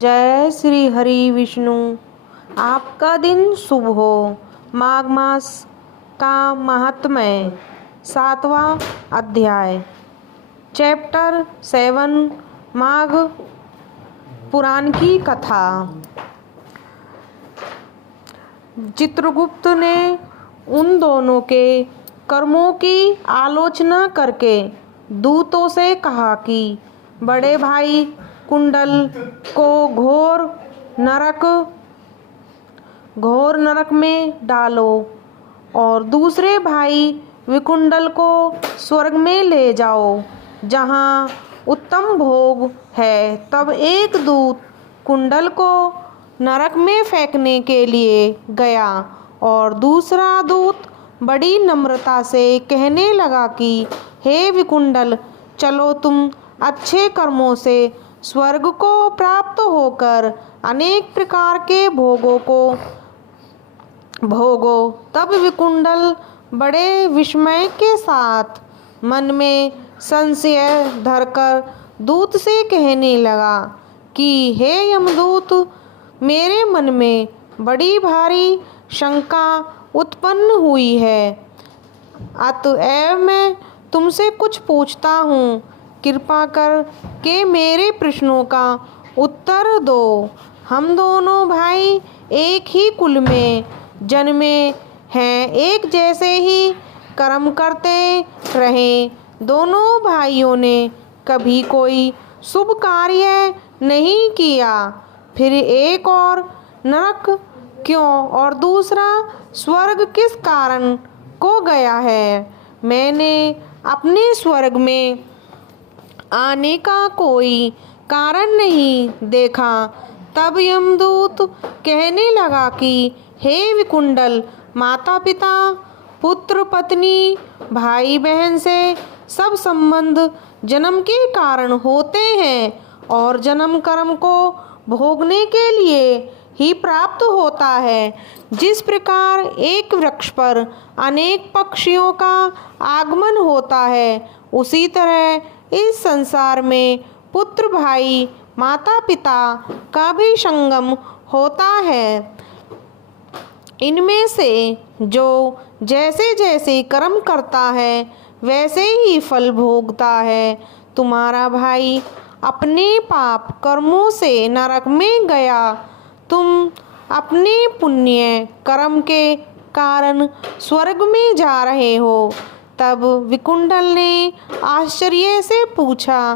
जय श्री हरि विष्णु। आपका दिन शुभ हो। माघ मास का महात्म्य 7वां अध्याय चैप्टर 7 माघ पुराण की कथा। चित्रगुप्त ने उन दोनों के कर्मों की आलोचना करके दूतों से कहा कि बड़े भाई कुंडल को घोर नरक में डालो और दूसरे भाई विकुंडल को स्वर्ग में ले जाओ जहाँ उत्तम भोग है। तब एक दूत कुंडल को नरक में फेंकने के लिए गया और दूसरा दूत बड़ी नम्रता से कहने लगा कि हे विकुंडल, चलो तुम अच्छे कर्मों से स्वर्ग को प्राप्त होकर अनेक प्रकार के भोगों को भोगो। तब विकुंडल बड़े विस्मय के साथ मन में संशय धरकर दूत से कहने लगा कि हे यमदूत, मेरे मन में बड़ी भारी शंका उत्पन्न हुई है, अतएव मैं तुमसे कुछ पूछता हूँ। कृपा कर के मेरे प्रश्नों का उत्तर दो। हम दोनों भाई एक ही कुल में जन्मे हैं, एक जैसे ही कर्म करते रहे। दोनों भाइयों ने कभी कोई शुभ कार्य नहीं किया, फिर एक और नरक क्यों और दूसरा स्वर्ग किस कारण को गया है? मैंने अपने स्वर्ग में आने का कोई कारण नहीं देखा। तब यमदूत कहने लगा कि हे विकुंडल, माता पिता, पुत्र पत्नी, भाई बहन से सब संबंध जन्म के कारण होते हैं और जन्म कर्म को भोगने के लिए ही प्राप्त होता है। जिस प्रकार एक वृक्ष पर अनेक पक्षियों का आगमन होता है, उसी तरह इस संसार में पुत्र भाई माता पिता का भी संगम होता है। इनमें से जो जैसे जैसे कर्म करता है वैसे ही फल भोगता है। तुम्हारा भाई अपने पाप कर्मों से नरक में गया, तुम अपने पुण्य कर्म के कारण स्वर्ग में जा रहे हो। तब विकुंडल ने आश्चर्य से पूछा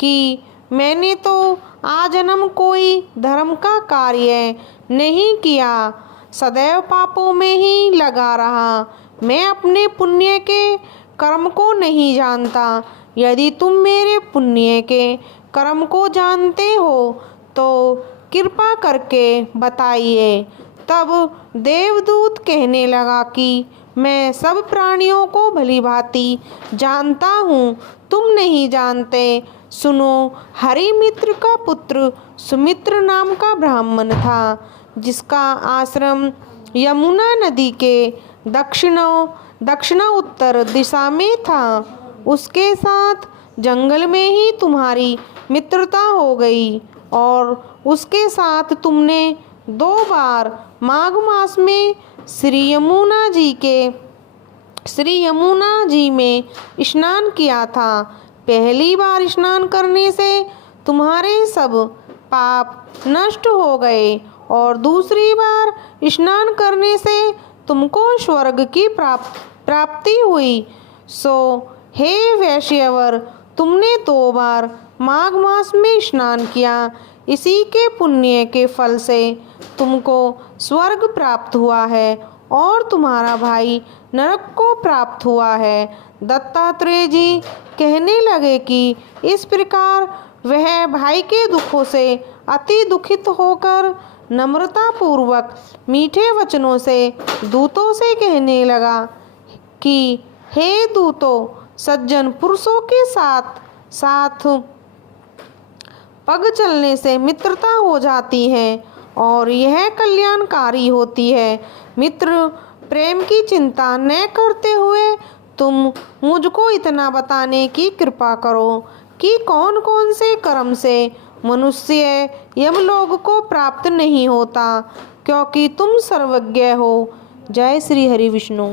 कि मैंने तो आजन्म कोई धर्म का कार्य नहीं किया, सदैव पापों में ही लगा रहा। मैं अपने पुण्य के कर्म को नहीं जानता। यदि तुम मेरे पुण्य के कर्म को जानते हो तो कृपा करके बताइए। तब देवदूत कहने लगा कि मैं सब प्राणियों को भली भांति जानता हूँ, तुम नहीं जानते। सुनो, हरिमित्र का पुत्र सुमित्र नाम का ब्राह्मण था, जिसका आश्रम यमुना नदी के दक्षिण उत्तर दिशा में था। उसके साथ जंगल में ही तुम्हारी मित्रता हो गई और उसके साथ तुमने 2 बार माघ मास में श्री यमुना जी में स्नान किया था। पहली बार स्नान करने से तुम्हारे सब पाप नष्ट हो गए और दूसरी बार स्नान करने से तुमको स्वर्ग की प्राप्ति हुई। सो हे वैश्यवर, तुमने 2 बार माघ मास में स्नान किया, इसी के पुण्य के फल से तुमको स्वर्ग प्राप्त हुआ है और तुम्हारा भाई नरक को प्राप्त हुआ है। दत्तात्रेय जी कहने लगे कि इस प्रकार वह भाई के दुखों से अति दुखित होकर नम्रता पूर्वक मीठे वचनों से दूतों से कहने लगा कि हे दूतों, सज्जन पुरुषों के साथ साथ पग चलने से मित्रता हो जाती है और यह कल्याणकारी होती है। मित्र प्रेम की चिंता न करते हुए तुम मुझको इतना बताने की कृपा करो कि कौन कौन से कर्म से मनुष्य यमलोक को प्राप्त नहीं होता, क्योंकि तुम सर्वज्ञ हो। जय श्री हरि विष्णु।